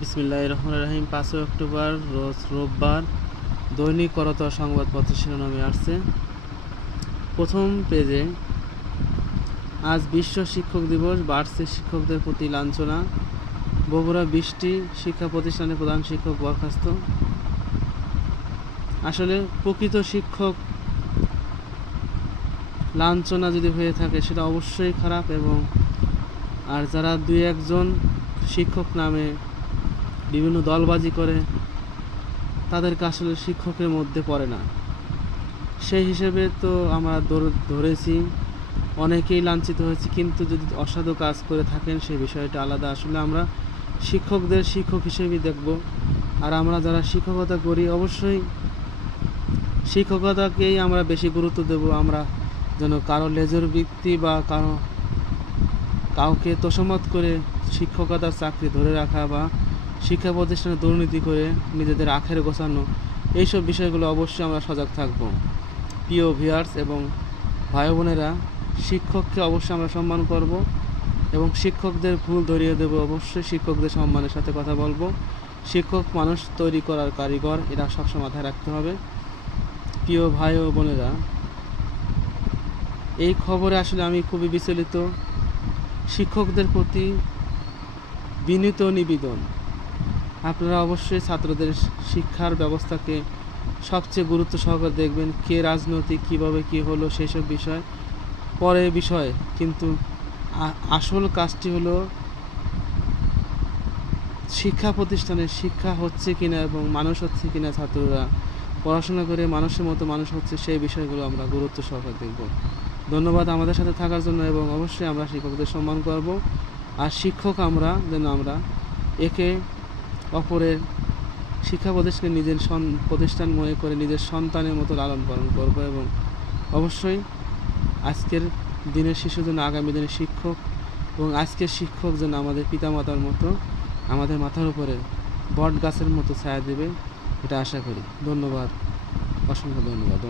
বিসমিল্লাহ রহমান রাহিম, পাঁচই অক্টোবর, রোজ রোববার। দৈনিক করতোয়া সংবাদপত্র শিরোনামে আসছে। প্রথম পেজে, আজ বিশ্ব শিক্ষক দিবস, বাড়ছে শিক্ষকদের প্রতি লাঞ্ছনা। বগুড়া বৃষ্টি শিক্ষা প্রতিষ্ঠানে প্রধান শিক্ষক বরখাস্ত। আসলে প্রকৃত শিক্ষক লাঞ্ছনা যদি হয়ে থাকে, সেটা অবশ্যই খারাপ এবং আর যারা দুই একজন শিক্ষক নামে বিভিন্ন দলবাজি করে তাদেরকে আসলে শিক্ষকের মধ্যে পড়ে না। সেই হিসেবে তো আমরা ধরেছি, অনেকেই লাঞ্ছিত হয়েছে, কিন্তু যদি অসাধু কাজ করে থাকেন, সেই বিষয়টা আলাদা। আসলে আমরা শিক্ষকদের শিক্ষক হিসেবেই দেখব। আর আমরা যারা শিক্ষকতা করি, অবশ্যই শিক্ষকতাকেই আমরা বেশি গুরুত্ব দেব। আমরা যেন কারও লেজর বৃত্তি বা কারও, কাউকে তোষমত করে শিক্ষকতার চাকরি ধরে রাখা বা শিক্ষা প্রতিষ্ঠানে দুর্নীতি করে নিজেদের আখের গোছানো, এইসব বিষয়গুলো অবশ্যই আমরা সজাগ থাকব। প্রিয় ভিয়ার্স এবং ভাই বোনেরা, শিক্ষককে অবশ্যই আমরা সম্মান করব এবং শিক্ষকদের ভুল ধরিয়ে দেব, অবশ্যই শিক্ষকদের সম্মানের সাথে কথা বলব। শিক্ষক মানুষ তৈরি করার কারিগর, এটা সবসময় মাথায় রাখতে হবে। প্রিয় ভাই ও বোনেরা, এই খবরে আসলে আমি খুবই বিচলিত। শিক্ষকদের প্রতি বিনীত নিবেদন। আপনারা অবশ্যই ছাত্রদের শিক্ষার ব্যবস্থাকে সবচেয়ে গুরুত্ব সহকারে দেখবেন, কে রাজনৈতিক, কীভাবে কি হলো, সেসব বিষয়। পরে বিষয়, কিন্তু আসল কাজটি হলো শিক্ষা প্রতিষ্ঠানে শিক্ষা হচ্ছে কিনা এবং মানুষ হচ্ছে কিনা ছাত্ররা, পড়াশোনা করে মানুষের মতো মানুষ হচ্ছে, সেই বিষয়গুলো আমরা গুরুত্ব সহকারে দেখব। ধন্যবাদ আমাদের সাথে থাকার জন্য এবং অবশ্যই আমরা শিক্ষকদের সম্মান করব। আর শিক্ষক আমরা, যেন আমরা একে অপরের শিক্ষা প্রতিষ্ঠানকে নিজের প্রতিষ্ঠান মনে করে নিজের সন্তানের মতো লালন পালন করব এবং অবশ্যই আজকের দিনের শিশু যেন আগামী দিনের শিক্ষক এবং আজকের শিক্ষক যেন আমাদের পিতামাতার মতো আমাদের মাথার উপরে বট গাছের মতো ছায়া দেবে, এটা আশা করি। ধন্যবাদ, অসংখ্য ধন্যবাদ।